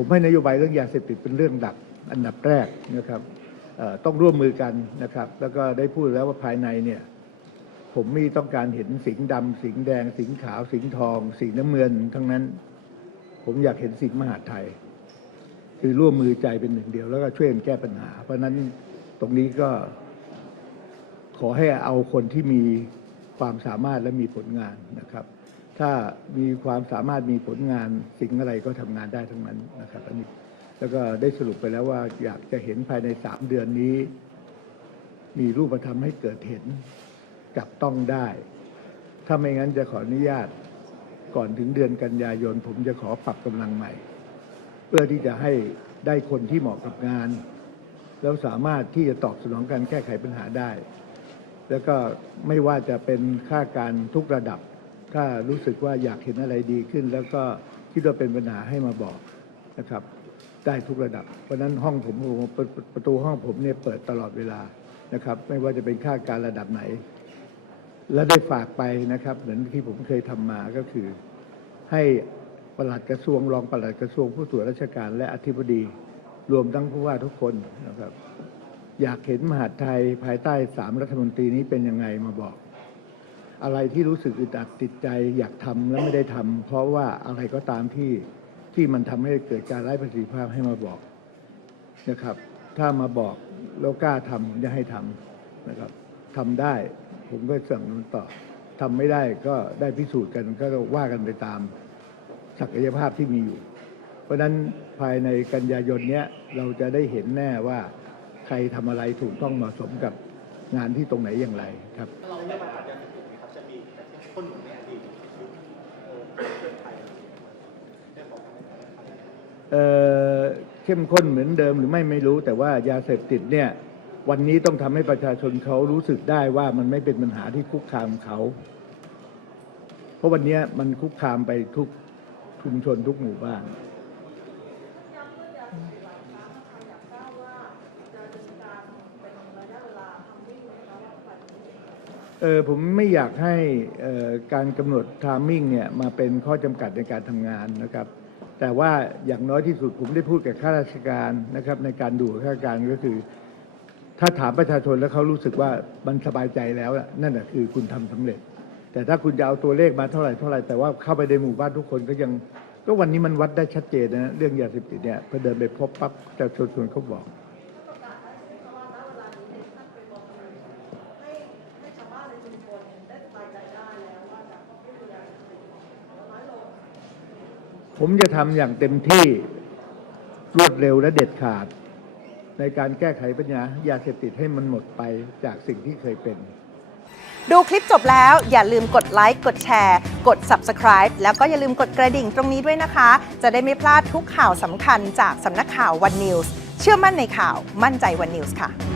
ผมให้นโยบายเรื่องยาเสพติดเป็นเรื่องหลักอันดับแรกนะครับต้องร่วมมือกันนะครับ แล้วก็ได้พูดแล้วว่าภายในเนี่ยผมไม่ต้องการเห็นสิงห์ดำสิงแดง สิงขาว สิงทองสิงน้ำเงิน ทั้งนั้น ผมอยากเห็นสิงมหาไทย คือร่วมมือใจเป็นหนึ่งเดียว แล้วก็ช่วยกันแก้ปัญหา เพราะนั้นตรงนี้ก็ขอให้เอาคนที่มีความสามารถและมีผลงานนะครับ ถ้ามีความสามารถมีผลงานสิ่งอะไรก็ทำงานได้ทั้งนั้นนะครับอันนี้แล้วก็ได้สรุปไปแล้วว่าอยากจะเห็นภายในสามเดือนนี้ มีรูปธรรมให้เกิดเห็นจับต้องได้ ถ้าไม่งั้นจะขออนุญาตก่อนถึงเดือนกันยายน ผมจะขอปรับกำลังใหม่ เพื่อที่จะให้ได้คนที่เหมาะกับงาน แล้วสามารถที่จะตอบสนองการแก้ไขปัญหาได้ แล้วก็ไม่ว่าจะเป็นค่าการทุกระดับ ถ้ารู้สึกว่าอยากเห็นอะไรดีขึ้น แล้วก็คิดว่าเป็นปัญหาให้มาบอกนะครับ ได้ทุกระดับ เพราะนั้นห้องผมผมประตูห้องผมเนี่ยเปิดตลอดเวลานะครับ ไม่ว่าจะเป็นค่าการระดับไหน และได้ฝากไปนะครับ เหมือนที่ผมเคยทำมาก็คือ ให้ปลัดกระทรวงรองปลัดกระทรวงผู้ตรวจราชการและอธิบดี รวมทั้งผู้ว่าทุกคนนะครับ อยากเห็นมหาดไทยภายใต้สามรัฐมนตรีนี้เป็นยังไงมาบอก อะไรที่รู้สึกอึดอัดติดใจอยากทำแล้วไม่ได้ทำเพราะว่าอะไรก็ตามที่ที่มันทำให้เกิดการไร้ประสิทธิภาพให้มาบอกนะครับ ถ้ามาบอกแล้วกล้าทำจะให้ทำนะครับทำได้ผมก็สั่งมันต่อทำไม่ได้ก็ได้พิสูจน์กันก็ว่ากันไปตามศักยภาพที่มีอยู่ เพราะฉะนั้นภายในกันยายนเนี้ยเราจะได้เห็นแน่ว่าใครทำอะไรถูกต้องเหมาะสมกับงานที่ตรงไหนอย่างไรครับ เเข้มข้นเหมือนเดิมหรือไม่ไม่รู้ แต่ว่ายาเสพติดเนี่ยวันนี้ต้องทำให้ประชาชนเขารู้สึกได้ว่ามันไม่เป็นปัญหาที่คุกคามเขา เพราะวันนี้มันคุกคามไปทุกชุมชนทุกหมู่บ้านเออผมไม่อยากให้การกำหนดทามมิ่งเนี่ยมาเป็นข้อจำกัดในการทำงานนะครับ แต่ว่าอย่างน้อยที่สุดผมได้พูดกับข้าราชการนะครับ ในการดูข้าราชการก็คือ ถ้าถามประชาชนแล้วเขารู้สึกว่ามันสบายใจแล้วนั่นแหะคือคุณทำสำเร็จ แต่ถ้าคุณจะเอาตัวเลขมาเท่าไหร่เท่าไหร่แต่ว่าเข้าไปในหมู่บ้านทุกคนก็ยังก็วันนี้มันวัดได้ชัดเจนนะเรื่องยาเสพติดเนี่ยพอเดินไปพบปั๊บประชาชนเขาบอก ผมจะทำอย่างเต็มที่รวดเร็วและเด็ดขาด ในการแก้ไขปัญหายาเสพติดให้มันหมดไปจากสิ่งที่เคยเป็น ดูคลิปจบแล้วอย่าลืมกดไลค์ กดแชร์ กด Subscribe แล้วก็อย่าลืมกดกระดิ่งตรงนี้ด้วยนะคะ จะได้ไม่พลาดทุกข่าวสำคัญจากสำนักข่าววันนิวส์เชื่อมั่นในข่าวมั่นใจวันนิวส์ค่ะ